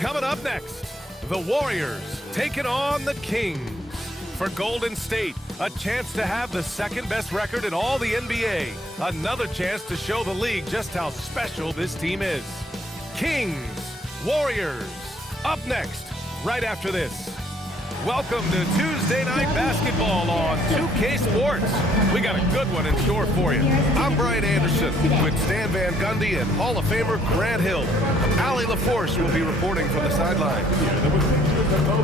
Coming up next, the Warriors taking on the Kings. For Golden State, a chance to have the second-best record in all the NBA. Another chance to show the league just how special this team is. Kings, Warriors, up next, right after this. Welcome to Tuesday Night Basketball on 2K Sports. We got a good one in store for you. I'm Brian Anderson with Stan Van Gundy and Hall of Famer Grant Hill. Allie LaForce will be reporting from the sidelines.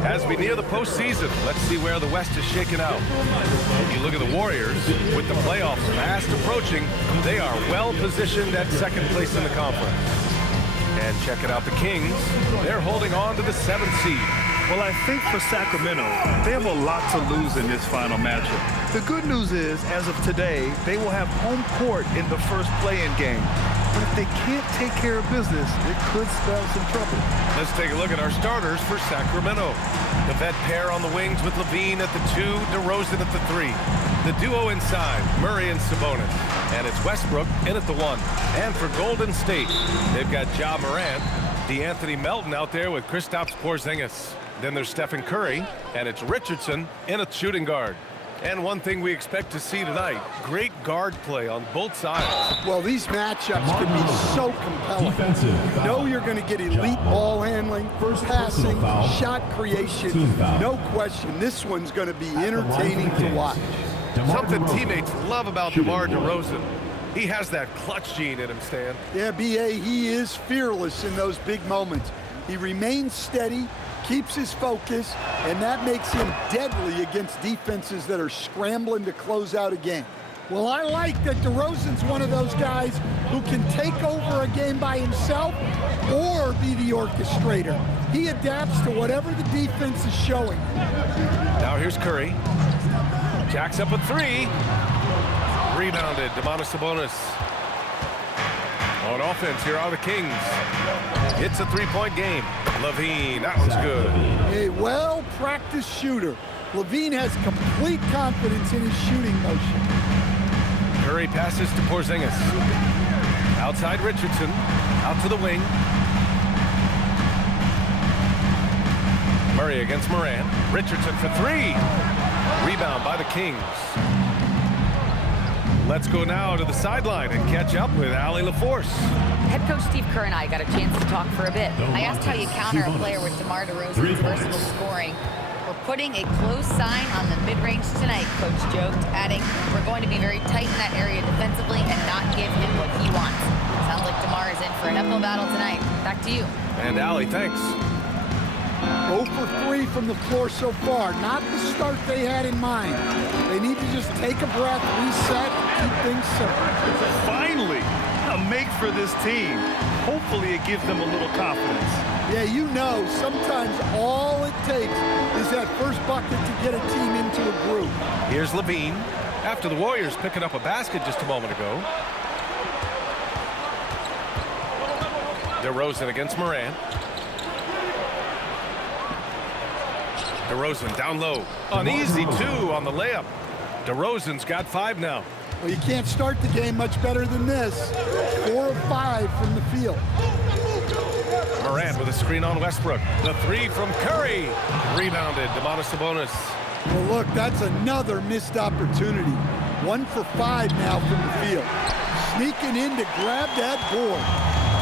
As we near the postseason, let's see where the West is shaking out. You look at the Warriors, with the playoffs fast approaching, they are well positioned at second place in the conference. And check it out, the Kings, they're holding on to the 7th seed. Well, I think for Sacramento, they have a lot to lose in this final matchup. The good news is, as of today, they will have home court in the first play-in game. But if they can't take care of business, it could spell some trouble. Let's take a look at our starters for Sacramento. The vet pair on the wings with Levine at the 2, DeRozan at the 3. The duo inside, Murray and Sabonis. And it's Westbrook in at the 1. And for Golden State, they've got Ja Morant, DeAnthony Melton out there with Kristaps Porzingis. Then there's Stephen Curry, and it's Richardson in a shooting guard. And one thing we expect to see tonight, great guard play on both sides. Well, these matchups can be so compelling. You know you're going to get elite ball handling, passing, shot creation. No question, this one's going to be entertaining to watch. Something teammates love about DeMar DeRozan. He has that clutch gene in him, Stan. Yeah, B.A., he is fearless in those big moments. He remains steady, keeps his focus, and that makes him deadly against defenses that are scrambling to close out a game. Well, I like that DeRozan's one of those guys who can take over a game by himself or be the orchestrator. He adapts to whatever the defense is showing. Now here's Curry. Jacks up a 3. Rebounded, Domantas Sabonis. On offense, here are the Kings. It's a 3-point game. Levine, that one's good. A well-practiced shooter. Levine has complete confidence in his shooting motion. Curry passes to Porzingis. Outside Richardson, out to the wing. Murray against Morant. Richardson for 3. Rebound by the Kings. Let's go now to the sideline and catch up with Allie LaForce. Head coach Steve Kerr and I got a chance to talk for a bit. I asked how you counter a player with DeMar DeRozan's versatile scoring. We're putting a close sign on the mid-range tonight, Coach joked, adding, we're going to be very tight in that area defensively and not give him what he wants. Sounds like DeMar is in for an uphill battle tonight. Back to you. And Allie, thanks. 0 for 3 from the floor so far. Not the start they had in mind. They need to just take a breath, reset, and keep things simple. Finally, a make for this team. Hopefully it gives them a little confidence. Yeah, you know, sometimes all it takes is that first bucket to get a team into a groove. Here's Levine. After the Warriors picking up a basket just a moment ago. DeRozan against Morant. DeRozan down low. Uneasy 2 on the layup. DeRozan's got 5 now. Well, you can't start the game much better than this. 4 of 5 from the field. Morant with a screen on Westbrook. The 3 from Curry. Rebounded, Domantas Sabonis. Well, look, that's another missed opportunity. 1 for 5 now from the field. Sneaking in to grab that board.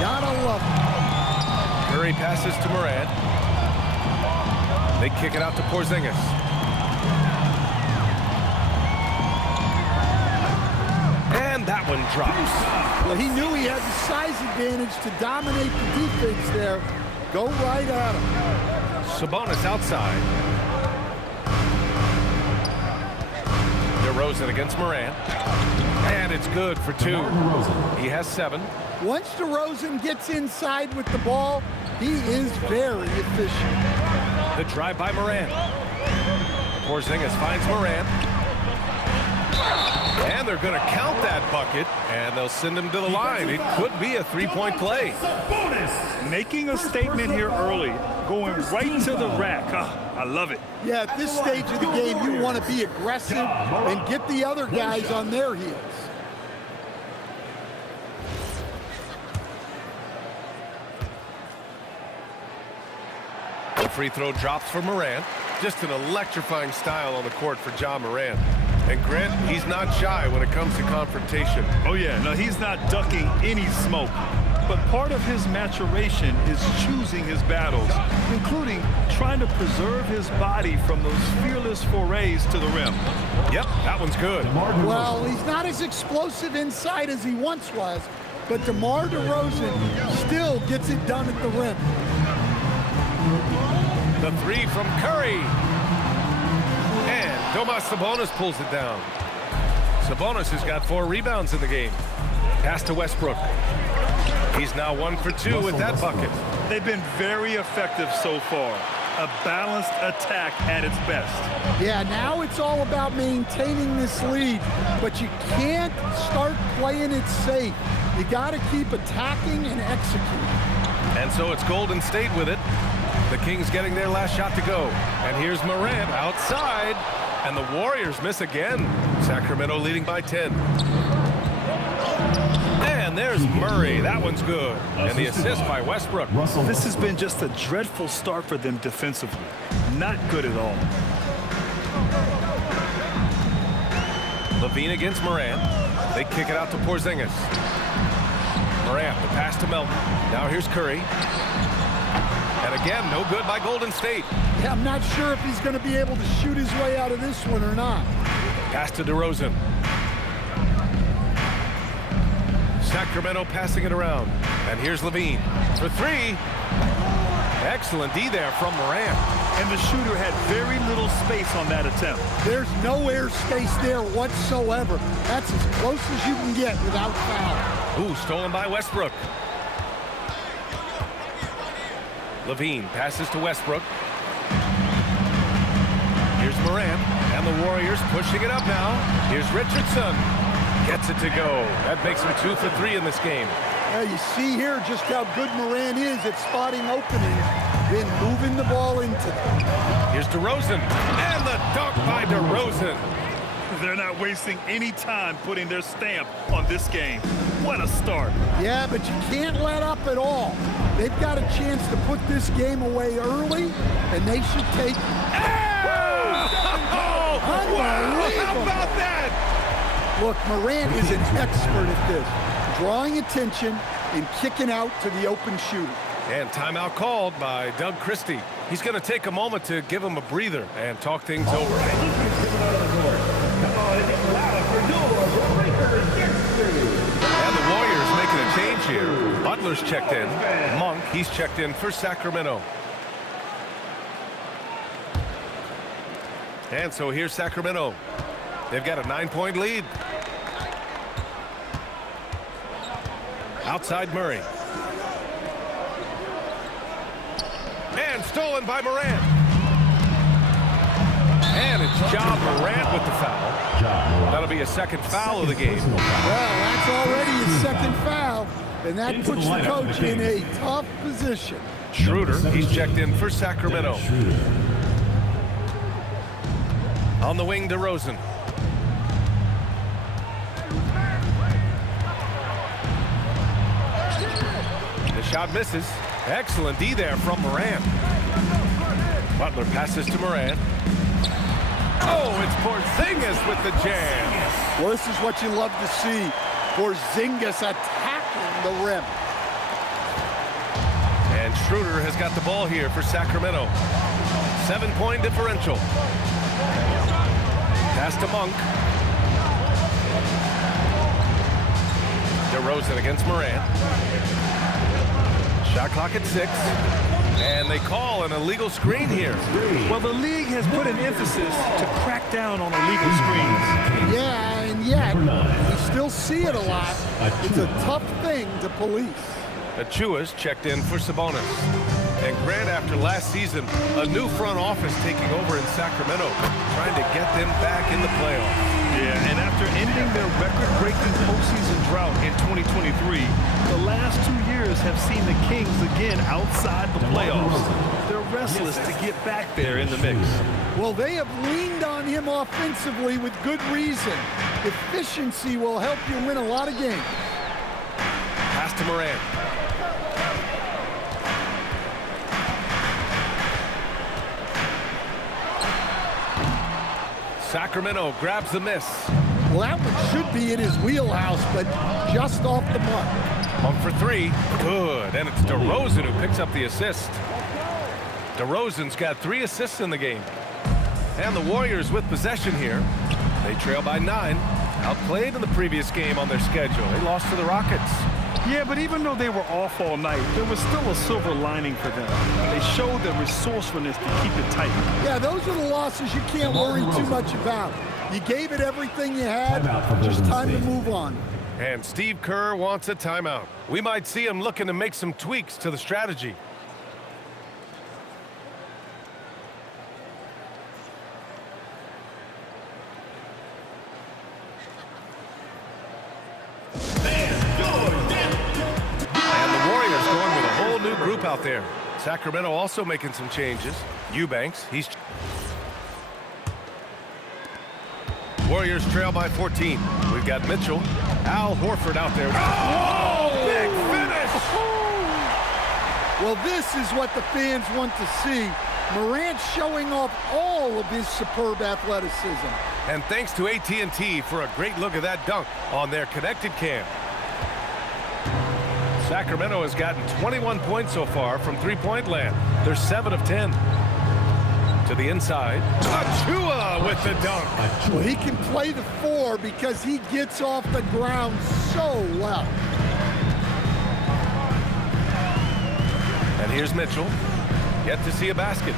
Gotta love it. Curry passes to Morant. They kick it out to Porzingis. And that one drops. Well, he knew he had the size advantage to dominate the defense there. Go right at him. Sabonis outside. DeRozan against Morant. And it's good for 2. He has 7. Once DeRozan gets inside with the ball, he is very efficient. The drive by Morant. Porzingis finds Morant. And they're going to count that bucket, and they'll send him to the line. It could be a 3-point play. Making a statement here early, going right to the rack. I love it. Yeah, at this stage of the game, you want to be aggressive and get the other guys on their heels. free throw drops for Morant. Just an electrifying style on the court for Ja Morant. And Grant, he's not shy when it comes to confrontation. Oh, yeah. No, he's not ducking any smoke. But part of his maturation is choosing his battles, including trying to preserve his body from those fearless forays to the rim. Yep, that one's good. Well, he's not as explosive inside as he once was, but DeMar DeRozan still gets it done at the rim. The three from Curry. And Domas Sabonis pulls it down. Sabonis has got 4 rebounds in the game. Pass to Westbrook. He's now 1 for 2 with that bucket. They've been very effective so far. A balanced attack at its best. Yeah, now it's all about maintaining this lead, but you can't start playing it safe. You got to keep attacking and executing. And so it's Golden State with it. The Kings getting their last shot to go. And here's Morant outside. And the Warriors miss again. Sacramento leading by 10. And there's Murray. That one's good. And the assist by Westbrook. This has been just a dreadful start for them defensively. Not good at all. Levine against Morant. They kick it out to Porzingis. Morant, the pass to Melton. Now here's Curry. And again, no good by Golden State. Yeah, I'm not sure if he's going to be able to shoot his way out of this one or not. Pass to DeRozan. Sacramento passing it around. And here's Levine for 3. Excellent D there from Morant. And the shooter had very little space on that attempt. There's no air space there whatsoever. That's as close as you can get without foul. Ooh, stolen by Westbrook. Levine passes to Westbrook. Here's Morant. And the Warriors pushing it up now. Here's Richardson. Gets it to go. That makes him 2 for 3 in this game. Yeah, you see here just how good Morant is at spotting openings, then moving the ball into them. Here's DeRozan. And the dunk by DeRozan. They're not wasting any time putting their stamp on this game. What a start. Yeah, but you can't let up at all. They've got a chance to put this game away early, and they should take it. Oh, wow, how about that? Look, Morant is an expert at this, drawing attention and kicking out to the open shooter. And timeout called by Doug Christie. He's going to take a moment to give him a breather and talk things over. And the Warriors making a change here. Butler's checked in. Monk, he's checked in for Sacramento. And so here's Sacramento. They've got a 9-point lead. Outside Murray. And stolen by Morant. And it's Ja Morant with the foul. That'll be a second foul of the game. Well, that's already his second foul, and that puts the coach in a tough position. Schroeder, he's checked in for Sacramento. On the wing, DeRozan. The shot misses. Excellent D there from Morant. Butler passes to Morant. Oh, it's Porzingis with the jam. Well, this is what you love to see. Porzingis attacking the rim. And Schroeder has got the ball here for Sacramento. 7-point differential. Pass to Monk. DeRozan against Morant. Shot clock at 6. And they call an illegal screen here. Well, the league has put an emphasis to crack down on illegal screens. Yeah, and yet we still see it a lot. It's a tough thing to police. Achua's checked in for Sabonis. And Grant, after last season, a new front office taking over in Sacramento, trying to get them back in the playoffs. Yeah, and after ending their record-breaking postseason drought in 2023, the last 2 years have seen the Kings again outside the playoffs. They're restless to get back there in the mix. Well, they have leaned on him offensively with good reason. Efficiency will help you win a lot of games. Pass to Morant. Sacramento grabs the miss. Well, that one should be in his wheelhouse, but just off the mark. 1 for 3. Good. And it's DeRozan who picks up the assist. DeRozan's got 3 assists in the game. And the Warriors with possession here. They trail by 9. Outplayed in the previous game on their schedule. They lost to the Rockets. Yeah, but even though they were off all night, there was still a silver lining for them. They showed their resourcefulness to keep it tight. Yeah, those are the losses you can't worry too much about. You gave it everything you had, just time to move on. And Steve Kerr wants a timeout. We might see him looking to make some tweaks to the strategy. Group out there. Sacramento also making some changes. Eubanks, Warriors trail by 14. We've got Mitchell. Al Horford out there. Oh, big finish! Well, this is what the fans want to see. Morant showing off all of his superb athleticism. And thanks to AT&T for a great look at that dunk on their connected cam. Sacramento has gotten 21 points so far from three-point land. They're 7 of 10. To the inside. Achua with the dunk. Well, he can play the 4 because he gets off the ground so well. And here's Mitchell. Yet to see a basket.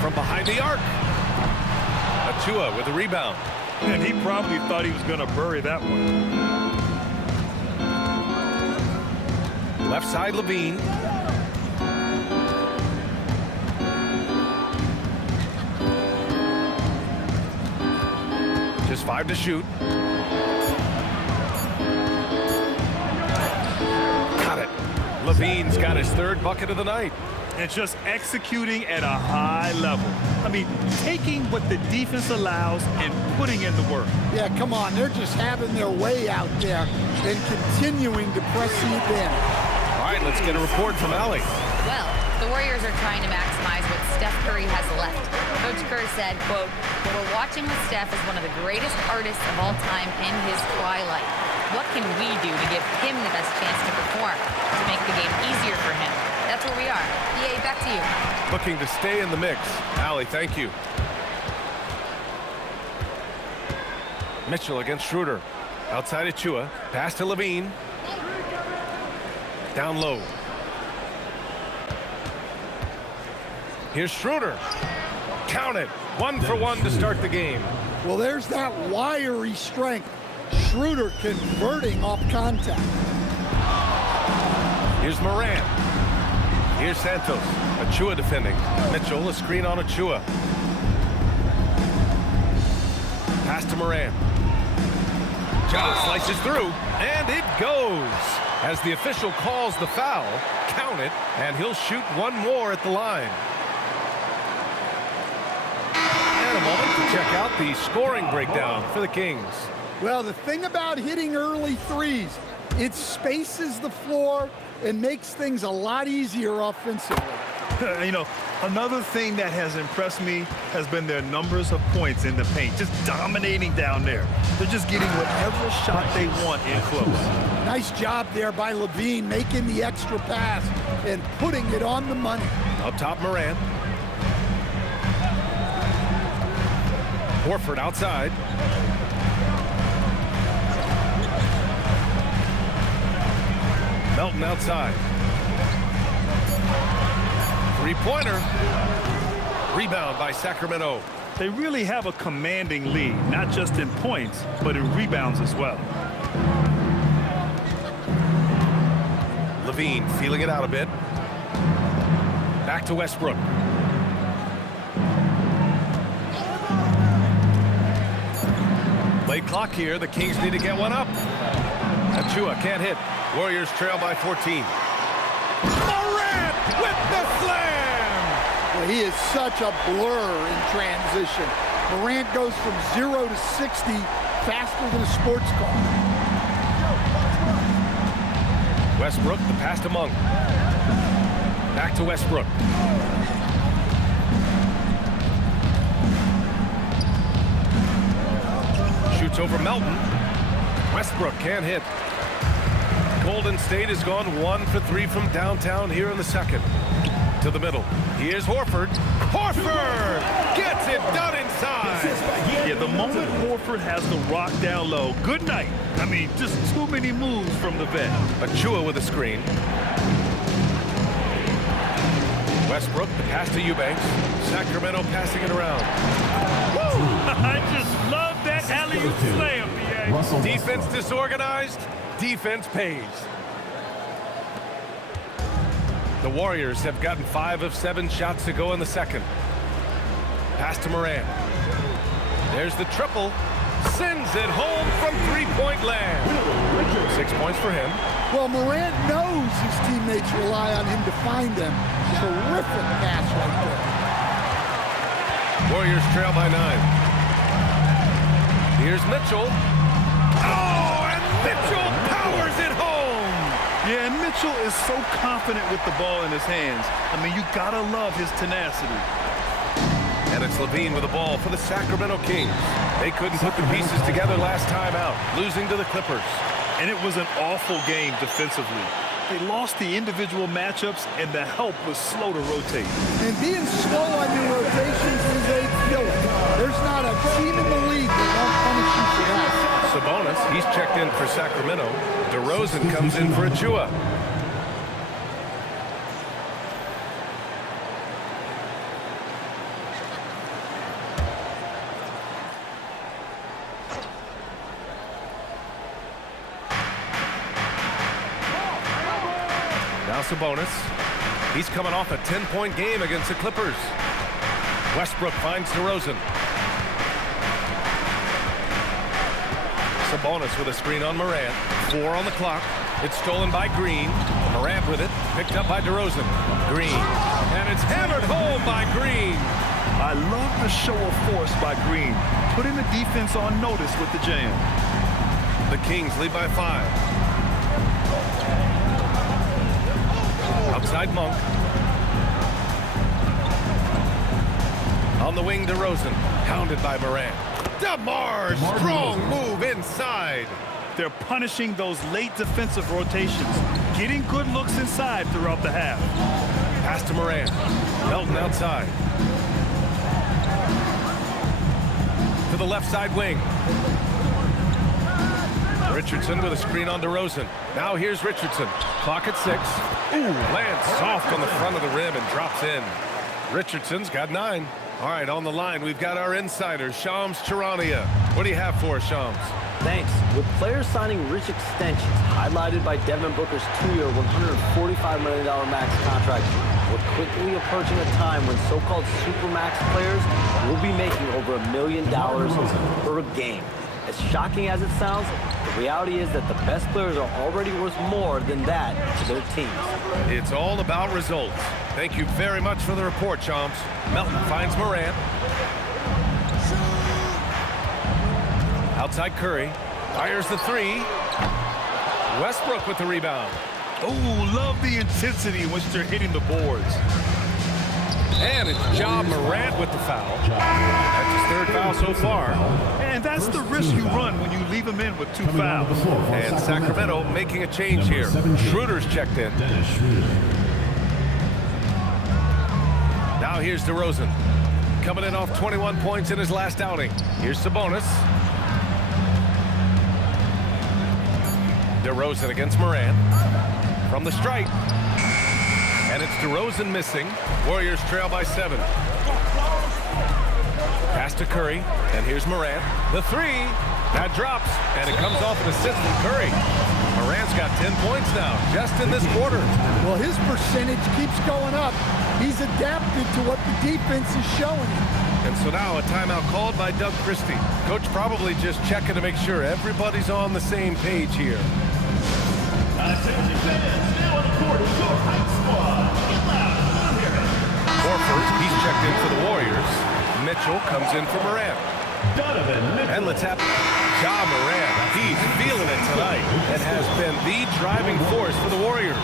From behind the arc. Achua with the rebound. And he probably thought he was going to bury that one. Left side, Levine. Just 5 to shoot. Got it. Levine's got his 3rd bucket of the night. And just executing at a high level. I mean, taking what the defense allows and putting in the work. Yeah, come on. They're just having their way out there and continuing to press it in. All right, let's get a report from Allie. Well, the Warriors are trying to maximize what Steph Curry has left. Coach Kerr said, quote, "What we're watching with Steph is one of the greatest artists of all time in his twilight. What can we do to give him the best chance to perform, to make the game easier for him?" That's where we are. EA, back to you. Looking to stay in the mix. Allie, thank you. Mitchell against Schroeder. Outside Achua. Pass to Levine. Down low. Here's Schroeder. Count it. 1 for 1 to start the game. Well, there's that wiry strength. Schroeder converting off contact. Here's Morant. Here's Santos. Achua defending. Mitchell, a screen on Achua. Pass to Morant. Ja slices through, and it goes. As the official calls the foul, count it, and he'll shoot 1 more at the line. And a moment to check out the scoring breakdown for the Kings. Well, the thing about hitting early threes, it spaces the floor and makes things a lot easier offensively. You know, another thing that has impressed me has been their numbers of points in the paint, just dominating down there. They're just getting whatever shot they want in close. Nice job there by Levine, making the extra pass and putting it on the money. Up top, Morant. Horford outside. Melton outside. Three-pointer. Rebound by Sacramento. They really have a commanding lead, not just in points, but in rebounds as well. Levine feeling it out a bit. Back to Westbrook. Late clock here. The Kings need to get one up. Achua can't hit. Warriors trail by 14. Morant with the slam! Well, he is such a blur in transition. Morant goes from 0 to 60 faster than a sports car. Westbrook, the pass to Monk. Back to Westbrook. Shoots over Melton. Westbrook can't hit. Golden State has gone 1 for 3 from downtown here in the second. To the middle. Here's Horford. Horford gets it done inside. Yeah, the moment Horford has the rock down low, good night. I mean, just too many moves from the vet. Achua with a screen. Westbrook, the pass to Eubanks. Sacramento passing it around. Woo! I just love that alley-oop slam, BA. Defense disorganized. Defense pays. The Warriors have gotten 5 of 7 shots to go in the second. Pass to Morant. There's the triple. Sends it home from three-point land. 6 points for him. Well, Morant knows his teammates rely on him to find them. Terrific pass right there. Warriors trail by 9. Here's Mitchell. Oh, and Mitchell powers it home. Yeah, and Mitchell is so confident with the ball in his hands. I mean, you gotta love his tenacity. And it's Levine with the ball for the Sacramento Kings. They couldn't put the pieces together last time out, losing to the Clippers. And it was an awful game defensively. They lost the individual matchups, and the help was slow to rotate. And being slow on your rotations is a killer. There's not a team in the league that won't punish you for that. Sabonis, he's checked in for Sacramento. DeRozan comes in for Achua. Now Sabonis. He's coming off a 10-point game against the Clippers. Westbrook finds DeRozan. Sabonis with a screen on Morant. 4 on the clock. It's stolen by Green. Morant with it. Picked up by DeRozan. Green. And it's hammered home by Green. I love the show of force by Green, putting the defense on notice with the jam. The Kings lead by 5. Outside Monk. On the wing, DeRozan. Pounded by Morant. DeMar, strong move inside. They're punishing those late defensive rotations, getting good looks inside throughout the half. Pass to Morant. Melton outside. To the left side wing. Richardson with a screen on DeRozan. Now here's Richardson. Clock at 6. Ooh, lands soft on the front of the rim and drops in. Richardson's got 9. All right, on the line, we've got our insider, Shams Charania. What do you have for us, Shams? Thanks. With players signing rich extensions, highlighted by Devin Booker's 2-year, $145 million max contract, we're quickly approaching a time when so-called supermax players will be making over $1 million per game. As shocking as it sounds, the reality is that the best players are already worth more than that to their teams. It's all about results. Thank you very much for the report, Shams. Melton finds Morant. Outside Curry. Fires the 3. Westbrook with the rebound. Oh, love the intensity in which they're hitting the boards. And it's Ja Morant with the foul. That's his 3rd foul so far. And that's the risk you run when you leave them in with 2 fouls. And Sacramento making a change here. Schroeder's checked in. Now here's DeRozan. Coming in off 21 points in his last outing. Here's Sabonis. DeRozan against Morant. From the stripe. And it's DeRozan missing. Warriors trail by 7. Pass to Curry. And here's Morant. The 3. That drops. And it comes off an assist from Curry. Morant's got 10 points now, just in this quarter. Well, his percentage keeps going up. He's adapted to what the defense is showing him. And so now a timeout called by Doug Christie. Coach probably just checking to make sure everybody's on the same page here. Attention fans, now on the court is your hype squad. Get loud, come here. Horford, he's checked in for the Warriors. Mitchell comes in for Morant. Donovan Mitchell. And let's have Ja Morant. He's feeling it tonight and has been the driving force for the Warriors.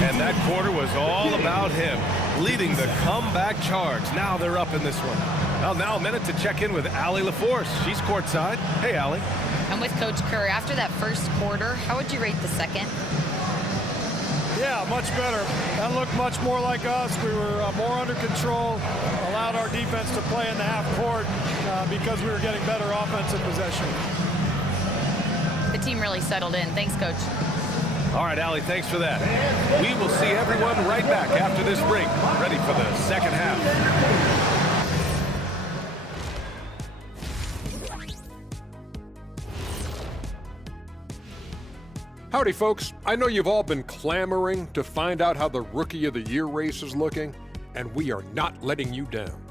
And that quarter was all about him, leading the comeback charge. Now they're up in this one. Well, now a minute to check in with Allie LaForce. She's courtside. Hey, Allie. I'm with Coach Kerr. After that first quarter, how would you rate the second? Yeah, much better. That looked much more like us. We were more under control, allowed our defense to play in the half court because we were getting better offensive possession. The team really settled in. Thanks, Coach. All right, Allie, thanks for that. We will see everyone right back after this break, ready for the second half. Howdy, folks. I know you've all been clamoring to find out how the Rookie of the Year race is looking, and we are not letting you down.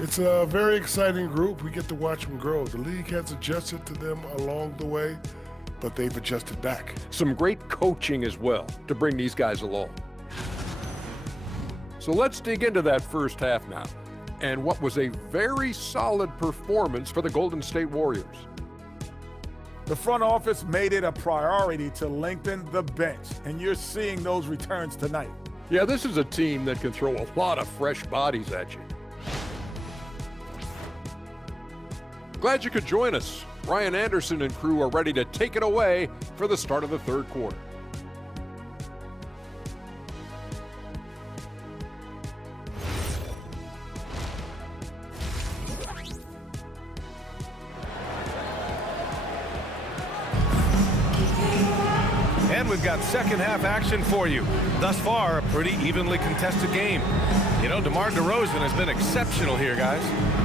It's a very exciting group. We get to watch them grow. The league has adjusted to them along the way, but they've adjusted back. Some great coaching as well to bring these guys along. So let's dig into that first half now, and what was a very solid performance for the Golden State Warriors. The front office made it a priority to lengthen the bench, and you're seeing those returns tonight. Yeah, this is a team that can throw a lot of fresh bodies at you. Glad you could join us. Ryan Anderson and crew are ready to take it away for the start of the third quarter. And we've got second half action for you. Thus far, a pretty evenly contested game. You know, DeMar DeRozan has been exceptional here, guys.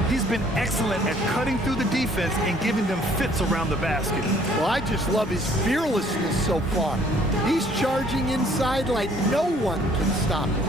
He's been excellent at cutting through the defense and giving them fits around the basket. Well, I just love his fearlessness so far. He's charging inside like no one can stop him.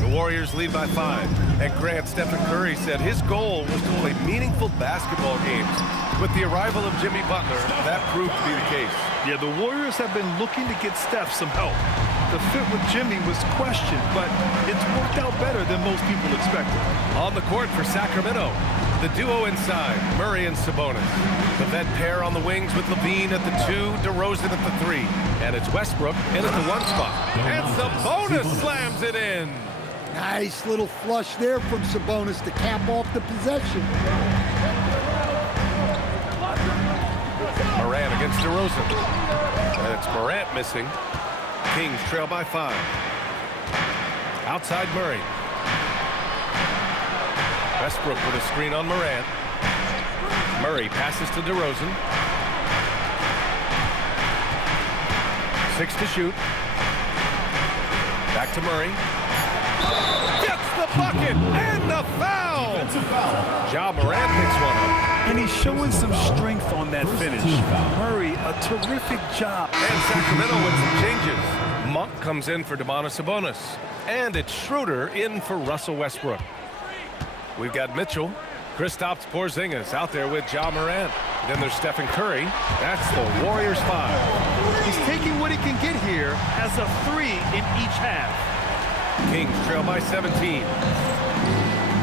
The Warriors lead by 5. And Grant, Stephen Curry said his goal was to play meaningful basketball games. With the arrival of Jimmy Butler, that proved to be the case. Yeah, the Warriors have been looking to get Steph some help. The fit with Jimmy was questioned, but it's worked out better than most people expected. On the court for Sacramento, the duo inside, Murray and Sabonis. The vet pair on the wings with Levine at the 2, DeRozan at the 3. And it's Westbrook in at the 1 spot. And Sabonis slams it in. Nice little flush there from Sabonis to cap off the possession. Morant against DeRozan. And it's Morant missing. Kings trail by 5. Outside Murray. Westbrook with a screen on Morant. Murray passes to DeRozan. 6 to shoot. Back to Murray. Gets the bucket and the foul. Ja Morant picks one up. And he's showing some strength on that finish. Murray, a terrific job. And Sacramento with some changes. Monk comes in for Domantas Sabonis. And it's Schroeder in for Russell Westbrook. We've got Mitchell. Kristaps Porzingis out there with Ja Morant. Then there's Stephen Curry. That's the Warriors 5. He's taking what he can get here as a 3 in each half. Kings trail by 17.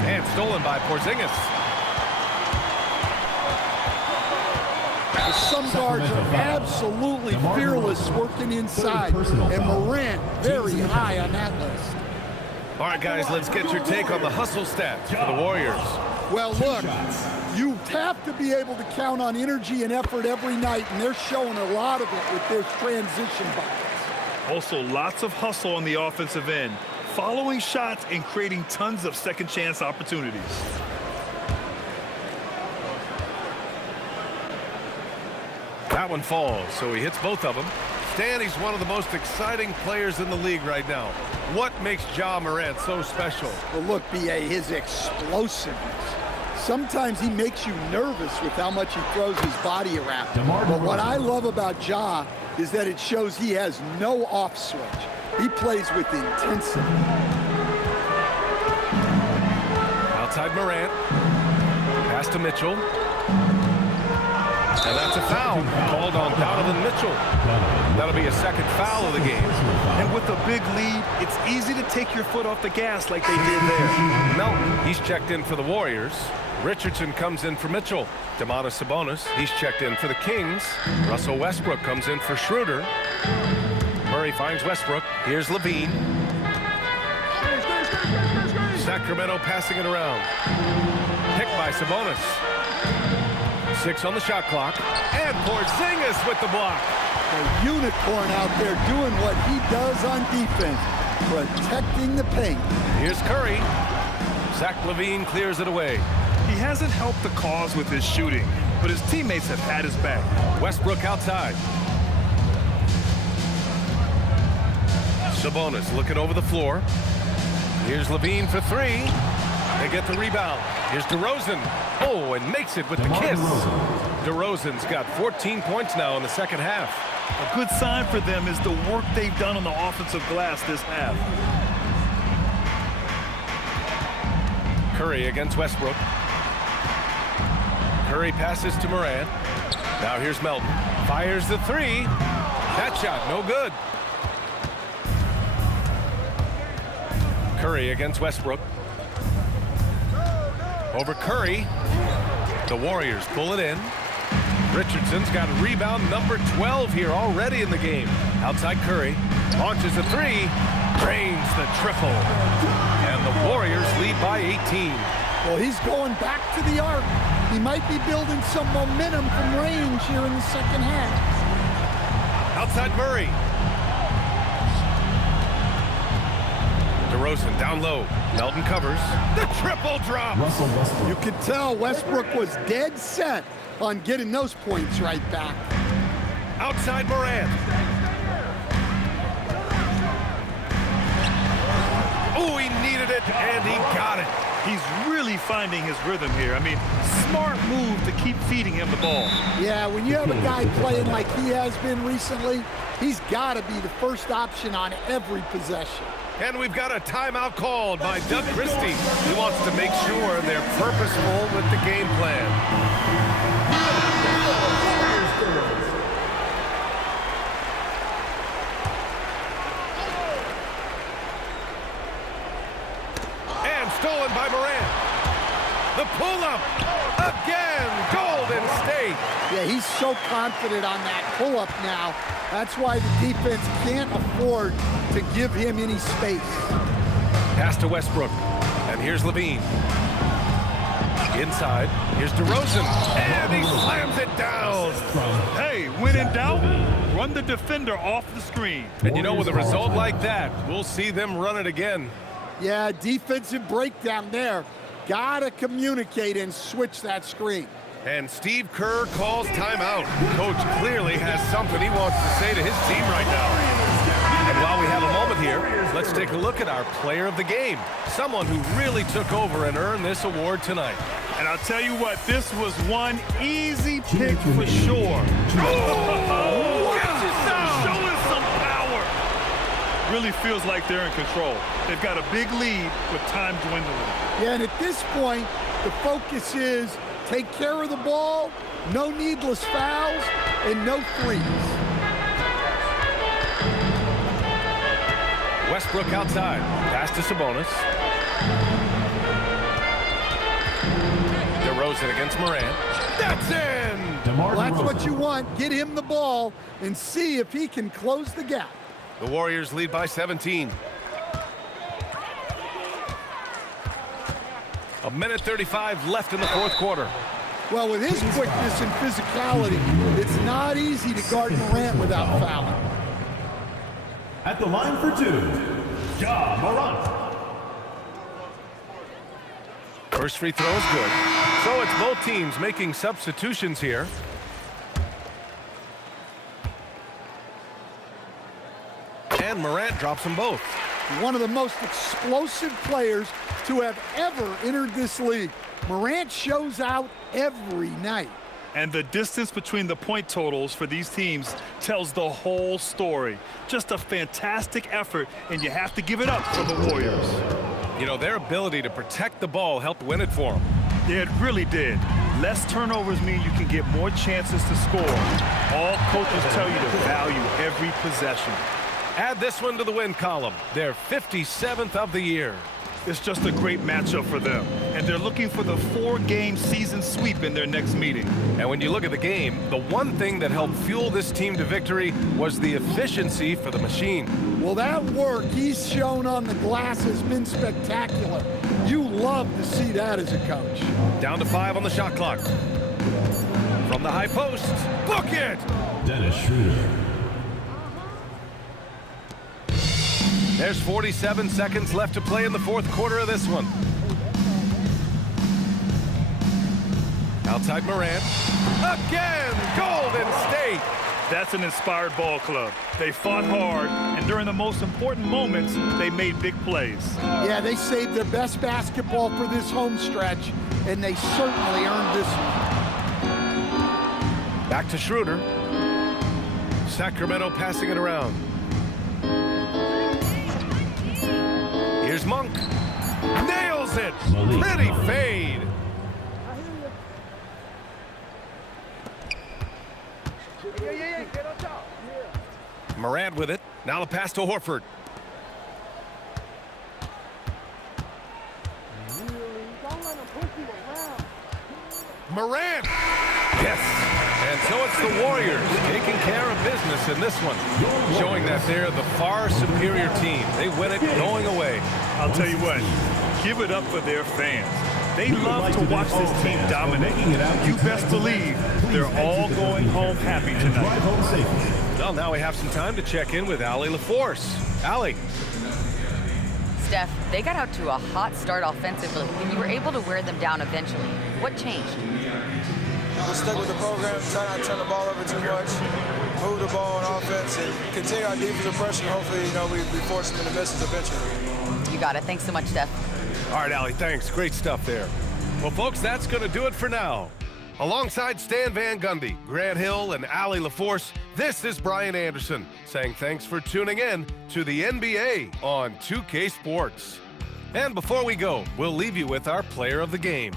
And stolen by Porzingis. Some guards are absolutely fearless working inside, and Morant very high on that list. All right, guys, let's get your take on the hustle stats for the Warriors. Well, look, you have to be able to count on energy and effort every night, and they're showing a lot of it with their transition buckets. Also, lots of hustle on the offensive end, following shots and creating tons of second chance opportunities. That one falls, so he hits both of them. Stan, he's one of the most exciting players in the league right now. What makes Ja Morant so special? Well, look, B.A., his explosiveness. Sometimes he makes you nervous with how much he throws his body around. But what I love about Ja is that it shows he has no off switch. He plays with intensity. Outside Morant. Pass to Mitchell. And that's a foul called on Donovan Mitchell. That'll be a second foul of the game. And with a big lead, it's easy to take your foot off the gas like they did there. Melton, he's checked in for the Warriors. Richardson comes in for Mitchell. Domantas Sabonis, he's checked in for the Kings. Russell Westbrook comes in for Schroeder. Murray Curry finds Westbrook. Here's Levine. Sacramento passing it around. Picked by Sabonis. 6 on the shot clock. And Porzingis with the block. A unicorn out there doing what he does on defense, protecting the paint. Here's Curry. Zach LaVine clears it away. He hasn't helped the cause with his shooting, but his teammates have had his back. Westbrook outside. Sabonis looking over the floor. Here's LaVine for 3. They get the rebound. Here's DeRozan. Oh, and makes it with the kiss. DeRozan's got 14 points now in the second half. A good sign for them is the work they've done on the offensive glass this half. Curry against Westbrook. Curry passes to Morant. Now here's Melton. Fires the 3. That shot, no good. Curry against Westbrook. Over Curry. The Warriors pull it in. Richardson's got rebound number 12 here already in the game. Outside Curry. Launches a 3. Drains the triple. And the Warriors lead by 18. Well, he's going back to the arc. He might be building some momentum from range here in the second half. Outside Murray. DeRozan down low. Melton covers. The triple drops. You could tell Westbrook was dead set on getting those points right back. Outside Morant. Oh, he needed it, and he got it. He's really finding his rhythm here. I mean, smart move to keep feeding him the ball. Yeah, when you have a guy playing like he has been recently, he's got to be the first option on every possession. And we've got a timeout called by Doug Christie. He wants to make sure they're purposeful with the game plan. And stolen by Morant. The pull-up. Again, Golden State. Yeah, he's so confident on that pull-up now. That's why the defense can't afford to give him any space. Pass to Westbrook. And here's Levine. Inside. Here's DeRozan. And he slams it down. Hey, when in doubt, run the defender off the screen. And you know, with a result like that, we'll see them run it again. Yeah, defensive breakdown there. Gotta communicate and switch that screen. And Steve Kerr calls timeout. Coach clearly has something he wants to say to his team right now. And while we have a moment here, let's take a look at our player of the game. Someone who really took over and earned this award tonight. And I'll tell you what, this was one easy pick for sure. Showing some power. Really feels like they're in control. They've got a big lead with time dwindling. Yeah, and at this point, the focus is take care of the ball, no needless fouls, and no threes. Westbrook outside. Pass to Sabonis. DeRozan against Morant. That's in! Well, that's what you want. Get him the ball and see if he can close the gap. The Warriors lead by 17. A minute 35 left in the fourth quarter. Well, with his quickness and physicality, it's not easy to guard Morant without fouling. At the line for 2, Ja Morant. First free throw is good. So it's both teams making substitutions here. And Morant drops them both. One of the most explosive players to have ever entered this league. Morant shows out every night. And the distance between the point totals for these teams tells the whole story. Just a fantastic effort, and you have to give it up for the Warriors. You know, their ability to protect the ball helped win it for them. Yeah, it really did. Less turnovers mean you can get more chances to score. All coaches tell you to value every possession. Add this one to the win column. Their 57th of the year. It's just a great matchup for them. And they're looking for the 4-game season sweep in their next meeting. And when you look at the game, the one thing that helped fuel this team to victory was the efficiency for the machine. Well, that work he's shown on the glass has been spectacular. You love to see that as a coach. Down to 5 on the shot clock. From the high post, book it! Dennis Schroeder. There's 47 seconds left to play in the fourth quarter of this one. Outside Morant. Again, Golden State! That's an inspired ball club. They fought hard, and during the most important moments, they made big plays. Yeah, they saved their best basketball for this home stretch, and they certainly earned this one. Back to Schroeder. Sacramento passing it around. Here's Monk. Nails it! Pretty fade. Morant with it. Now the pass to Horford. Morant! Yes! And so it's the Warriors taking care of business in this one, showing that they're the far superior team. They win it going away. I'll tell you what, give it up for their fans. They love to watch this team dominate. You best believe they're all going home happy tonight. Well, now we have some time to check in with Allie LaForce. Allie. Steph, they got out to a hot start offensively, and you were able to wear them down eventually. What changed? We'll stick with the program, try not to turn the ball over too much, move the ball on offense, and continue our defensive pressure. Hopefully, we force them into misses eventually. You got it. Thanks so much, Steph. All right, Allie, thanks. Great stuff there. Well, folks, that's going to do it for now. Alongside Stan Van Gundy, Grant Hill, and Allie LaForce, this is Brian Anderson saying thanks for tuning in to the NBA on 2K Sports. And before we go, we'll leave you with our player of the game.